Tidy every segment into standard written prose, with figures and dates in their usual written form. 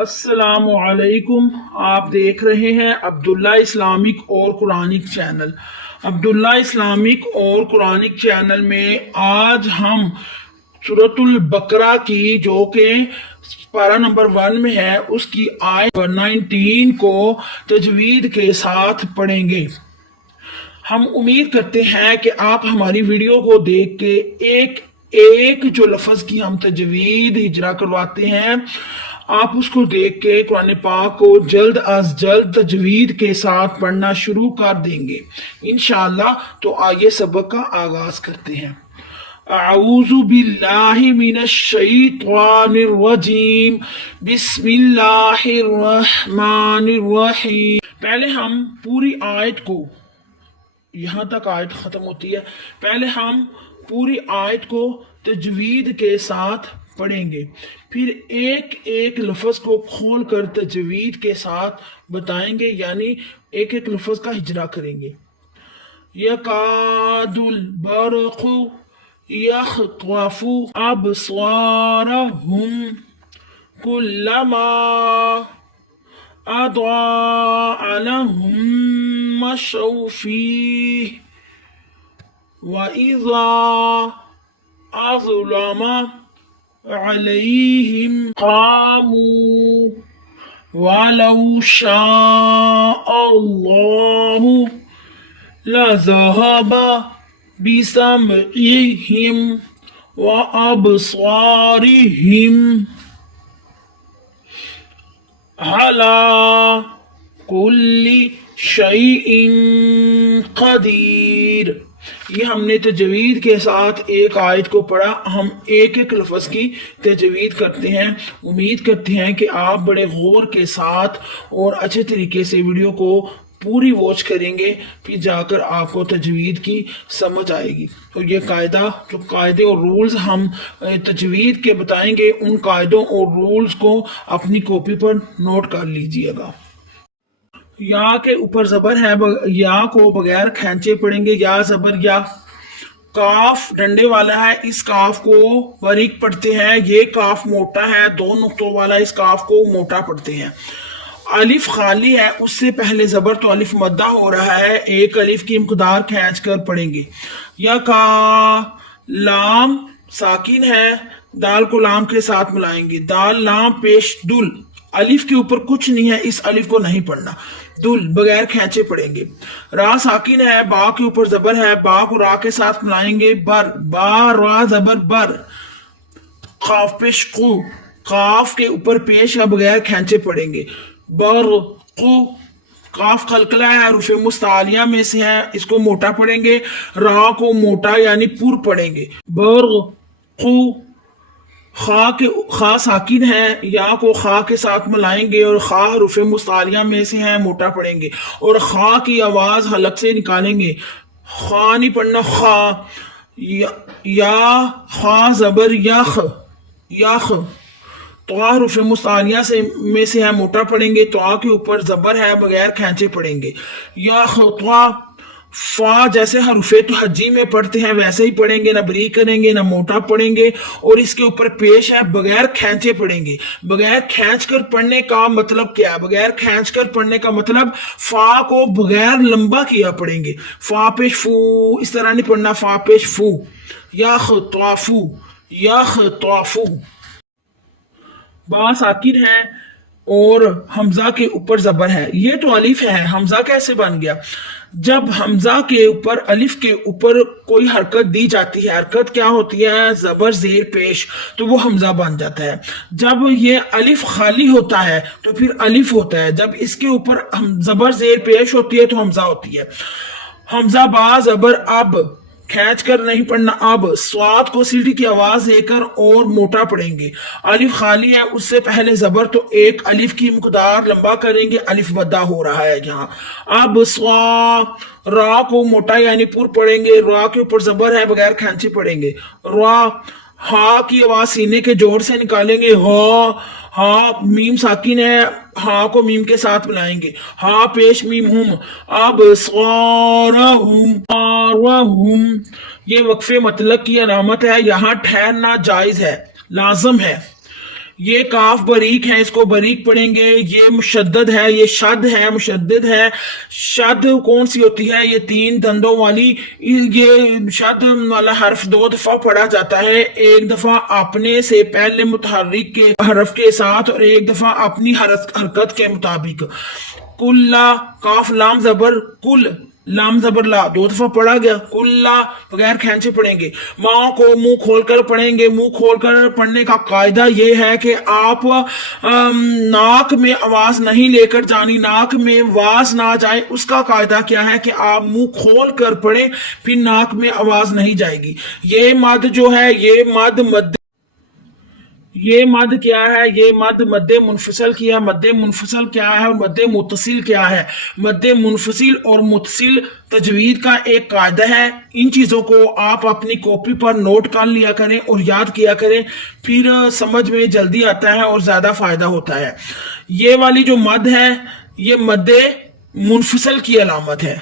السلام علیکم، آپ دیکھ رہے ہیں عبداللہ اسلامک اور قرآنک چینل۔ عبداللہ اسلامک اور قرآنک چینل میں آج ہم سورۃ البقرہ کی جو کہ پارہ نمبر 1 میں ہے اس کی آیت 19 کو تجوید کے ساتھ پڑھیں گے۔ ہم امید کرتے ہیں کہ آپ ہماری ویڈیو کو دیکھ کے ایک ایک جو لفظ کی ہم تجوید اجرا کرواتے ہیں آپ اس کو دیکھ کے قرآن پاک کو جلد از جلد تجوید کے ساتھ پڑھنا شروع کر دیں گے انشاءاللہ۔ تو آئیے سبق کا آغاز کرتے ہیں۔ اعوذ باللہ من الشیطان الرجیم، بسم اللہ الرحمن الرحیم۔ پہلے ہم پوری آیت کو، یہاں تک آیت ختم ہوتی ہے، پہلے ہم پوری آیت کو تجوید کے ساتھ پڑھیں گے، پھر ایک ایک لفظ کو کھول کر تجوید کے ساتھ بتائیں گے، یعنی ایک ایک لفظ کا اجرا کریں گے۔ یکاد البرق یخطف ابصارہم کلما اضاء لهم مشوا فیہ وَإِذَا أَظْلَمَ عَلَيْهِمْ قَامُوا وَلَوْ شَاءَ اللَّهُ لَذَهَبَ بِسَمْعِهِمْ وَأَبْصَارِهِمْ عَلَى كُلِّ شَيْءٍ قَدِيرٌ۔ یہ ہم نے تجوید کے ساتھ ایک آیت کو پڑھا، ہم ایک ایک لفظ کی تجوید کرتے ہیں۔ امید کرتے ہیں کہ آپ بڑے غور کے ساتھ اور اچھے طریقے سے ویڈیو کو پوری واچ کریں گے، پھر جا کر آپ کو تجوید کی سمجھ آئے گی۔ تو یہ قاعدے اور رولز ہم تجوید کے بتائیں گے، ان قاعدوں اور رولز کو اپنی کاپی پر نوٹ کر لیجئے گا۔ یا کے اوپر زبر ہے، یا کو بغیر کھینچے پڑھیں گے، یا زبر یا۔ کاف ڈنڈے والا ہے، اس کاف کو باریک پڑھتے ہیں، یہ کاف موٹا ہے، 2 نقطوں والا اس کاف کو موٹا پڑھتے ہیں۔ الف خالی ہے، اس سے پہلے زبر تو الف مدہ ہو رہا ہے، ایک الف کی مقدار کھینچ کر پڑھیں گے۔ یا کا لام ساکن ہے، دال کو لام کے ساتھ ملائیں گے، دال لام پیش دل، الف کے اوپر کچھ نہیں ہے، اس الف کو نہیں پڑھنا، دل بغیر کھینچے پڑھیں گے۔ را ساکن ہے، با کے اوپر زبر ہے، با کو را کے ساتھ ملائیں گے، بر، با را زبر بر۔ قاف پیش قو، قاف کے اوپر پیش ہے، بغیر کھینچے پڑھیں گے، بر قو۔ قاف قلقلہ ہے، حروف مستعلیہ میں سے ہے، اس کو موٹا پڑھیں گے، را کو موٹا یعنی پر پڑھیں گے، بر قو۔ خا ساکن ہے، یا کو خا کے ساتھ ملائیں گے اور خا حروف مستعلیہ میں سے ہے، موٹا پڑھیں گے اور خا کی آواز حلق سے نکالیں گے، خا نہیں پڑھنا، خا۔ یا خا زبر یخ، یخ۔ تو حروف مستعلیہ میں سے ہے، موٹا پڑھیں گے، تو کے اوپر زبر ہے، بغیر کھینچے پڑھیں گے، یا خطوا۔ فا جیسے حروف تہجی میں پڑھتے ہیں ویسے ہی پڑھیں گے، نہ بریک کریں گے نہ موٹا پڑھیں گے، اور اس کے اوپر پیش ہے، بغیر کھینچے پڑھیں گے۔ بغیر کھینچ کر پڑھنے کا مطلب کیا ہے؟ بغیر کھینچ کر پڑھنے کا مطلب فا کو بغیر لمبا کیا پڑھیں گے، فا پیش فو، اس طرح نہیں پڑھنا، فا پیش فو، یا خطوافو، یا خطوافو۔ با ساکن ہے اور حمزہ کے اوپر زبر ہے، یہ تو الف ہے، حمزہ کیسے بن گیا؟ جب حمزہ کے اوپر الف کے اوپر کوئی حرکت دی جاتی ہے، حرکت کیا ہوتی ہے؟ زبر زیر پیش، تو وہ حمزہ بن جاتا ہے۔ جب یہ الف خالی ہوتا ہے تو پھر الف ہوتا ہے، جب اس کے اوپر زبر زیر پیش ہوتی ہے تو حمزہ ہوتی ہے۔ حمزہ با زبر اب، کھینچ کر نہیں پڑھنا، اب۔ سواد کو سیٹی کی آواز دے کر اور موٹا پڑھیں گے، الف خالی ہے، اس سے پہلے زبر تو ایک الف کی مقدار لمبا کریں گے، الف مدہ ہو رہا ہے یہاں، اب سوا۔ را کو موٹا یعنی پر پڑھیں گے، را کے اوپر زبر ہے، بغیر کھینچے پڑھیں گے، را۔ ہا کی آواز سینے کے جوڑ سے نکالیں گے، ہا۔ ہا میم ساکن ہے، ہا کو میم کے ساتھ ملائیں گے، ہا پیش میم ہم، اب سوارہم، آروہم۔ یہ وقف مطلق کی علامت ہے، یہاں ٹھہرنا جائز ہے، لازم ہے۔ یہ کاف بریک ہے، اس کو بریک پڑھیں گے. یہ مشدد ہے، یہ شد ہے، مشدد ہے. شد کون سی ہوتی ہے؟ یہ 3 دندوں والی. یہ شد والا حرف 2 دفعہ پڑھا جاتا ہے، ایک دفعہ اپنے سے پہلے متحرک کے حرف کے ساتھ اور ایک دفعہ اپنی حرکت کے مطابق. کلا کاف لام زبر کل، لام زبر لا 2 دفعہ پڑھا گیا. کلا بغیر کھینچے پڑھیں گے. ماں کو منہ کھول کر پڑھیں گے. منہ کھول کر پڑھنے کا قاعدہ یہ ہے کہ آپ ناک میں آواز نہیں لے کر جانی، ناک میں آواز نہ جائے. اس کا قاعدہ کیا ہے کہ آپ منہ کھول کر پڑھیں، پھر ناک میں آواز نہیں جائے گی. یہ مد جو ہے، یہ مد کیا ہے؟ یہ مد مد منفصل کی ہے. مد منفصل کیا ہے اور مد متصل کیا ہے؟ مد منفصل اور متصل تجوید کا ایک قاعدہ ہے. ان چیزوں کو آپ اپنی کاپی پر نوٹ کر لیا کریں اور یاد کیا کریں، پھر سمجھ میں جلدی آتا ہے اور زیادہ فائدہ ہوتا ہے. یہ والی جو مد ہے یہ مد منفصل کی علامت ہے،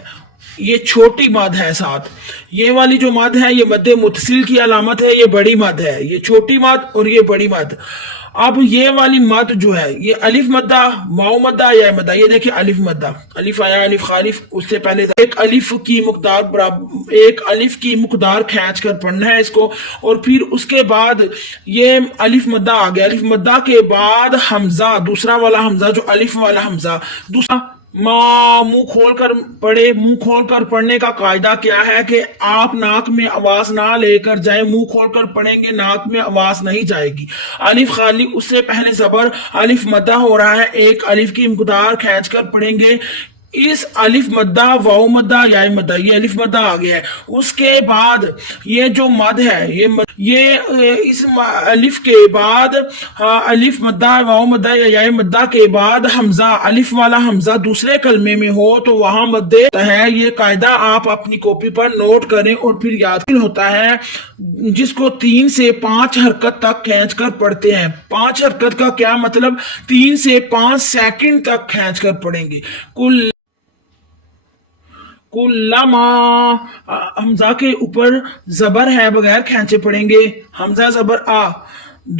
یہ چھوٹی مد ہے. ساتھ یہ والی جو مد ہے یہ مد متصل کی علامت ہے، یہ بڑی مد ہے. یہ چھوٹی مد اور یہ بڑی مد. اب یہ والی مد جو ہے یہ الف مدہ، واو مدہ یا مدہ. یہ دیکھیں الف مدہ، الف آیا، الف خالف، اس سے پہلے ایک الف کی مقدار برابر، ایک الف کی مقدار کھینچ کر پڑھنا ہے اس کو. اور پھر اس کے بعد یہ الف مدہ آ گیا. الف مدہ کے بعد حمزہ، دوسرا والا حمزہ جو الف والا حمزہ، دوسرا ماں. منہ کھول کر پڑھے. منہ کھول کر پڑھنے کا قاعدہ کیا ہے کہ آپ ناک میں آواز نہ لے کر جائیں، منہ کھول کر پڑھیں گے، ناک میں آواز نہیں جائے گی. الف خالی، اس سے پہلے زبر، الف مدہ ہو رہا ہے، ایک الف کی مقدار کھینچ کر پڑھیں گے. اس الف مدہ، واو مدہ یا مدہ، یہ الف مدہ آ گیا ہے. اس کے بعد یہ جو مد ہے یہ اس الف کے بعد الف مدہ، واو مدہ یا مدہ کے بعد حمزہ، الف والا حمزہ دوسرے کلمے میں ہو تو وہاں مد ہے. یہ قاعدہ آپ اپنی کاپی پر نوٹ کریں اور پھر یاد ہوتا ہے، جس کو 3 سے 5 حرکت تک کھینچ کر پڑھتے ہیں. 5 حرکت کا کیا مطلب؟ 3 سے 5 سیکنڈ تک کھینچ کر پڑھیں گے. کلما، حمزہ کے اوپر زبر ہے، بغیر کھینچے پڑھیں گے. حمزہ زبر آ.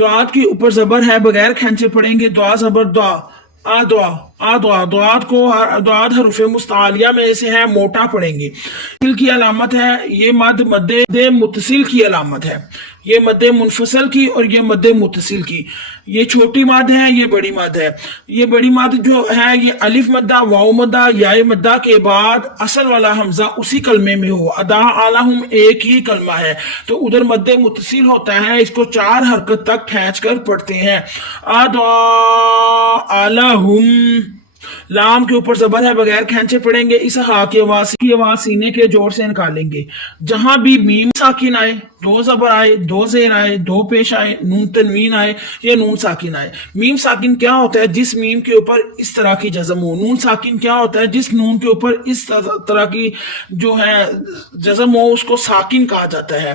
دعات کے اوپر زبر ہے، بغیر کھینچے پڑھیں گے. دعا زبر دعا، آ دعا، آ دعا. دعات حروف مستعلیہ میں سے ہے، موٹا پڑھیں گے. متصل کی علامت ہے، یہ مد مد متصل کی علامت ہے. یہ مد منفصل کی اور یہ مد متصل کی. یہ چھوٹی مد ہے، یہ بڑی مد ہے. یہ بڑی مد جو ہے یہ الف مدہ، واو مدہ یا مدہ کے بعد اصل والا حمزہ اسی کلمے میں ہو. ادا علیہم ایک ہی کلمہ ہے تو ادھر مد متصل ہوتا ہے، اس کو 4 حرکت تک کھینچ کر پڑھتے ہیں. ادا علیہم، لام کے اوپر زبر ہے، بغیر کھینچے پڑھیں گے. اس ہا کی آواز سینے کے جوڑ سے نکالیں گے. جہاں بھی میم ساکن آئے، 2 زبر آئے، 2 زیر آئے، 2 پیش آئے، نون تنوین آئے یا نون ساکن آئے. میم ساکن کیا ہوتا ہے؟ جس میم کے اوپر اس طرح کی جزم ہو. نون ساکن کیا ہوتا ہے؟ جس نون کے اوپر اس طرح کی جو ہے جزم ہو، اس کو ساکن کہا جاتا ہے.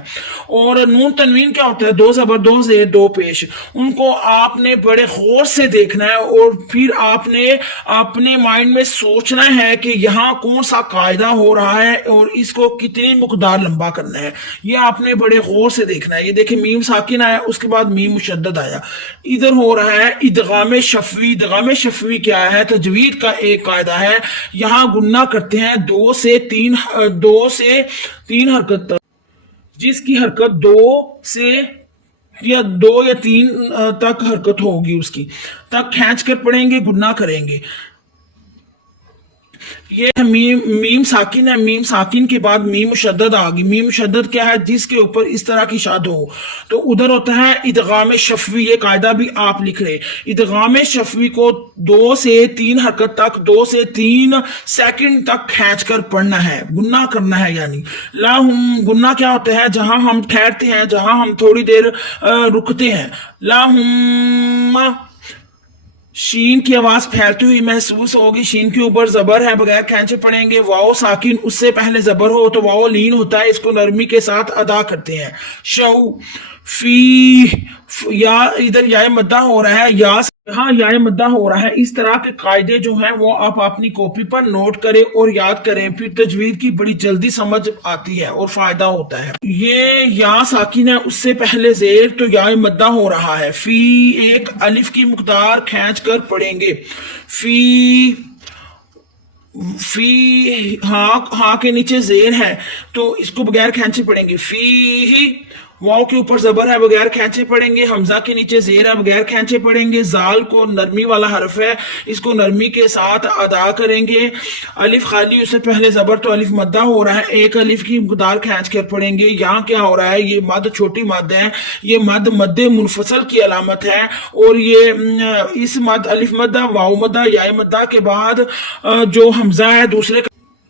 اور نون تنوین کیا ہوتا ہے؟ 2 زبر، 2 زیر، 2 پیش. ان کو آپ نے بڑے غور سے دیکھنا ہے اور پھر آپ نے اپنے مائنڈ میں سوچنا ہے کہ یہاں کون سا قاعدہ ہو رہا ہے اور اس کو کتنی مقدار لمبا کرنا ہے. یہ آپ نے بڑے غور سے دیکھنا ہے. یہ دیکھیں میم ساکن آیا، اس کے بعد میم مشدد آیا. ادھر ہو رہا ہے ادغام شفوی. ادغام شفوی کیا ہے؟ تجوید کا ایک قاعدہ ہے. یہاں گننا کرتے ہیں 2 سے 3 حرکت تک. جس کی حرکت 2 سے یا 2 یا 3 تک حرکت ہوگی اس کی تک کھینچ کر پڑھیں گے، گننا کریں گے. یہ میم ساکن ہے. میم ساکن کے بعد میم مشدد آ گئی. میم مشدد کیا ہے؟ جس کے اوپر اس طرح کی شاد ہو تو ادھر ہوتا ہے ادغام شفوی. یہ قاعدہ بھی آپ لکھ رہے. ادغام شفوی کو 2 سے 3 حرکت تک، 2 سے 3 سیکنڈ تک کھینچ کر پڑھنا ہے، گننا کرنا ہے. یعنی لاہم، گننا کیا ہوتا ہے؟ جہاں ہم ٹھہرتے ہیں، جہاں ہم تھوڑی دیر رکتے ہیں. لاہم، شین کی آواز پھیلتی ہوئی محسوس ہوگی. شین کے اوپر زبر ہے، بغیر کھینچے پڑھیں گے. واو ساکن، اس سے پہلے زبر ہو تو واو لین ہوتا ہے، اس کو نرمی کے ساتھ ادا کرتے ہیں. شو، فی، یا ادھر یا مدہ ہو رہا ہے، یا ہاں یا مدہ ہو رہا ہے۔ اس طرح کے قاعدے جو ہیں وہ آپ اپنی کاپی پر نوٹ کریں اور یاد کریں، پھر تجوید کی بڑی جلدی سمجھ آتی ہے اور فائدہ ہوتا ہے۔ یہ یا ساکن ہے، اس سے پہلے زیر تو یا مدہ ہو رہا ہے۔ فی ایک الف کی مقدار کھینچ کر پڑھیں گے۔ فی فی ہاں کے نیچے زیر ہے تو اس کو بغیر کھینچے پڑھیں گے۔ فی ہی واؤ کے اوپر زبر ہے، بغیر کھینچے پڑھیں گے۔ حمزہ کے نیچے زیر ہے، بغیر کھینچے پڑھیں گے۔ زال کو نرمی والا حرف ہے، اس کو نرمی کے ساتھ ادا کریں گے۔ الف خالی، اس سے پہلے زبر تو الف مدہ ہو رہا ہے، ایک الف کی مقدار کھینچ کر پڑھیں گے۔ یہاں کیا ہو رہا ہے، یہ مد چھوٹی مد ہے، یہ مد مد منفصل کی علامت ہے، اور یہ اس مد الف مدہ واؤ مدہ یا مدہ کے بعد جو حمزہ ہے دوسرے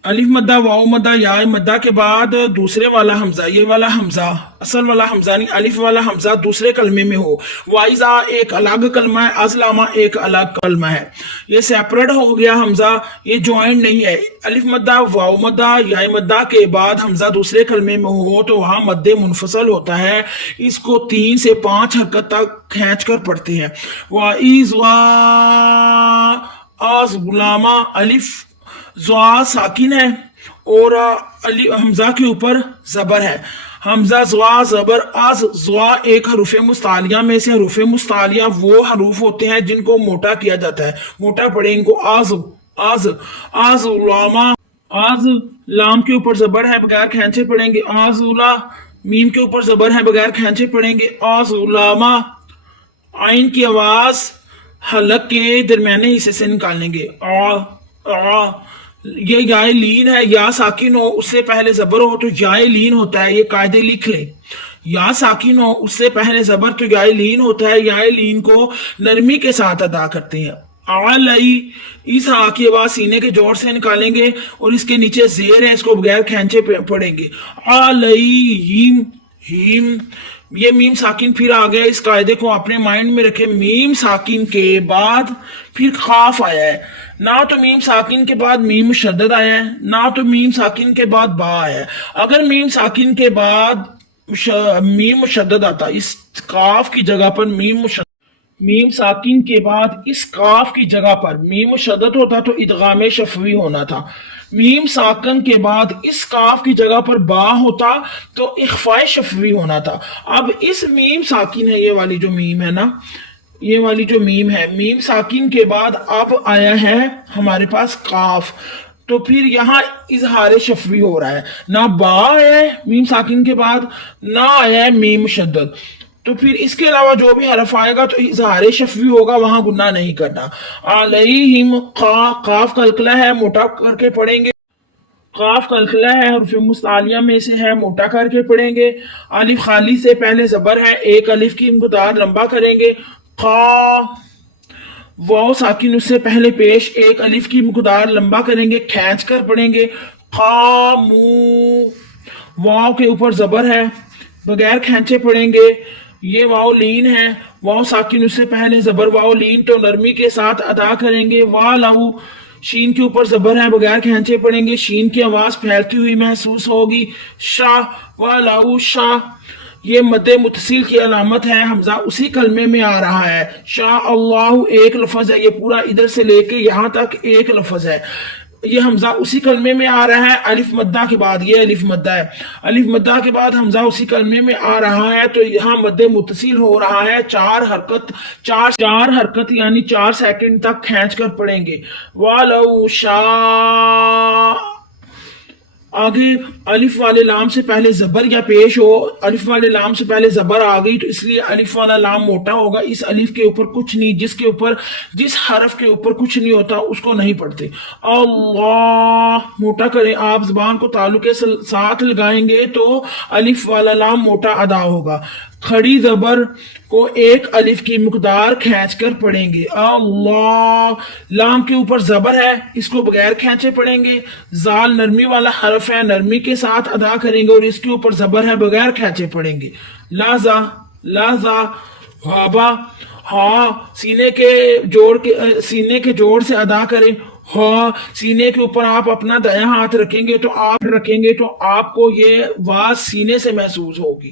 الف مدہ واؤ مدہ یا مدہ کے بعد دوسرے والا حمزہ، یہ والا حمزہ اصل والا حمزہ نہیں، الف والا حمزہ دوسرے کلمے میں ہو۔ وائزا ایک الگ کلمہ ہے، ازلامہ ایک الگ کلمہ ہے، یہ سیپریٹ ہو گیا حمزہ، یہ جوائنٹ نہیں ہے۔ الف مدہ واؤ مدہ یا مدہ کے بعد حمزہ دوسرے کلمے میں ہو تو وہاں مد منفصل ہوتا ہے، اس کو 3 سے 5 حرکت تک کھینچ کر پڑھتے ہیں۔ وَإِذْ آز غلامہ، الف زوا ساکن ہے اور حمزہ کے اوپر زبر ہے۔ حمزہ زوا زبر از، زوا ایک حروف مستعلیہ میں سے، حروف مستعلیہ وہ حروف ہوتے ہیں جن کو موٹا کیا جاتا ہے، موٹا پڑھیں ان کو آز آز آز علامہ۔ آز لام کے اوپر زبر ہے، بغیر کھینچے پڑھیں گے۔ آز اولا میم کے اوپر زبر ہے، بغیر کھینچے پڑھیں گے۔ آز علامہ آئین کی آواز حلق کے درمیانے حصے سے نکالیں گے۔ آ یہ یا لین ہے، یا ساکن ہو اس سے پہلے زبر ہو تو یا لین ہوتا ہے، یہ قاعدے لکھ لیں۔ یا ساکن ہو اس سے پہلے زبر تو یا لین ہوتا ہے، یا لین کو نرمی کے ساتھ ادا کرتے ہیں۔ علی، اس ہا کی آواز سینے کے جوڑ سے نکالیں گے اور اس کے نیچے زیر ہے، اس کو بغیر کھینچے پڑھیں گے۔ علیہم، ہیم، یہ میم ساکن پھر آ گیا، اس قاعدے کو اپنے مائنڈ میں رکھیں۔ میم ساکن کے بعد پھر خاف آیا ہے، نہ تو میم ساکن کے بعد میم مشدد آیا ہے، نہ تو میم ساکن کے بعد با آیا ہے۔ اگر میم ساکن کے بعد میم مشدد آتا، اس کاف کی جگہ پر میم ساکن کے بعد اس کاف کی جگہ پر میم مشدد ہوتا تو ادغام شفوی ہونا تھا۔ میم ساکن کے بعد اس کاف کی جگہ پر با ہوتا تو اخفاء شفوی ہونا تھا۔ اب اس میم ساکن ہے، یہ والی جو میم ہے نا، یہ والی جو میم ہے، میم ساکن کے بعد اب آیا ہے ہمارے پاس کاف، تو پھر یہاں اظہار شفوی ہو رہا ہے، نہ با آیا ہے میم ساکن کے بعد، نہ آیا ہے میم مشدد، تو پھر اس کے علاوہ جو بھی حرف آئے گا تو اظہار شفوی ہوگا، وہاں گناہ نہیں کرنا۔ علیہم، قاف قلقلہ ہے، موٹا کر کے پڑھیں گے۔ قاف قلقلہ ہے، حروف مستعلیہ میں سے ہے، موٹا کر کے پڑھیں گے۔ الف خالی سے پہلے زبر ہے، ایک الف کی مقدار لمبا کریں گے۔ قا، واو ساکن اس سے پہلے پیش، ایک الف کی مقدار لمبا کریں گے، کھینچ کر پڑھیں گے۔ قامو، واو کے اوپر زبر ہے، بغیر کھینچے پڑھیں گے۔ یہ واو لین ہے، واو ساکن اس سے پہلے زبر واو لین تو نرمی کے ساتھ ادا کریں گے۔ والو، شین کے اوپر زبر ہے، بغیر کھینچے پڑھیں گے، شین کی آواز پھیلتی ہوئی محسوس ہوگی۔ شاہ، والو شاہ، یہ مد متصل کی علامت ہے، حمزہ اسی کلمے میں آ رہا ہے۔ شاہ اللہ ایک لفظ ہے، یہ پورا ادھر سے لے کے یہاں تک ایک لفظ ہے، یہ حمزہ اسی کلمے میں آ رہا ہے الف مدہ کے بعد، یہ الف مدہ ہے، الف مدہ کے بعد حمزہ اسی کلمے میں آ رہا ہے تو یہاں مد متصل ہو رہا ہے، چار حرکت یعنی 4 سیکنڈ تک کھینچ کر پڑھیں گے۔ وَلَوْ شَاءَ، آگے الف والے لام سے پہلے زبر یا پیش ہو، الف والے لام سے پہلے زبر آ گئی تو اس لیے الف والا لام موٹا ہوگا، اس الف کے اوپر کچھ نہیں، جس حرف کے اوپر کچھ نہیں ہوتا اس کو نہیں پڑھتے۔ اللہ، موٹا کریں، آپ زبان کو تعلق کے ساتھ لگائیں گے تو الف والا لام موٹا ادا ہوگا۔ کھڑی زبر کو ایک الف کی مقدار کھینچ کر پڑھیں گے۔ اللہ، لام کے اوپر زبر ہے، اس کو بغیر کھینچے پڑھیں گے۔ زال نرمی والا حرف ہے، نرمی کے ساتھ ادا کریں گے اور اس کے اوپر زبر ہے، بغیر کھینچے پڑھیں گے۔ لازا، لازا، ہابا، ہاں سینے کے جوڑ سے ادا کریں۔ ہاں، سینے کے اوپر آپ اپنا دایاں ہاتھ رکھیں گے تو آپ کو یہ واز سینے سے محسوس ہوگی۔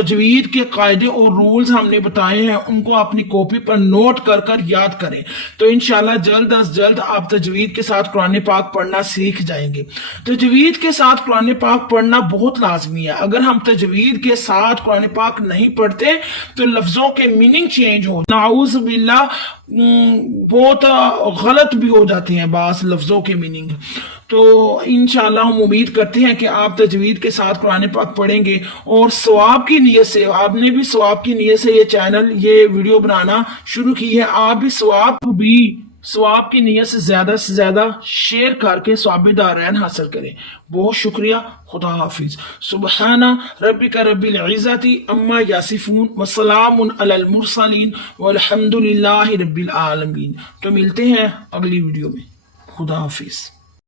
تجوید کے قاعدے اور رولز ہم نے بتائے ہیں ان کو اپنی کاپی پر نوٹ کر کر یاد کریں، تو انشاءاللہ جلد از جلد آپ تجوید کے ساتھ قرآن پاک پڑھنا سیکھ جائیں گے۔ تجوید کے ساتھ قرآن پاک پڑھنا بہت لازمی ہے۔ اگر ہم تجوید کے ساتھ قرآن پاک نہیں پڑھتے تو لفظوں کے میننگ چینج ہو، نعوذ باللہ بہت غلط بھی ہو جاتے ہیں بعض لفظوں کے میننگ۔ تو انشاءاللہ ہم امید کرتے ہیں کہ آپ تجوید کے ساتھ قرآن پاک پڑھیں گے اور ثواب کی نیت سے، آپ نے بھی ثواب کی نیت سے یہ چینل، یہ ویڈیو بنانا شروع کی ہے، آپ بھی ثواب کی نیت سے زیادہ شیئر کر کے ثواب دارین حاصل کریں۔ بہت شکریہ، خدا حافظ۔ سبحان ربک رب العزت عما یصفون وسلام علی المرسلین والحمد للہ رب العالمین۔ تو ملتے ہیں اگلی ویڈیو میں، خدا حافظ۔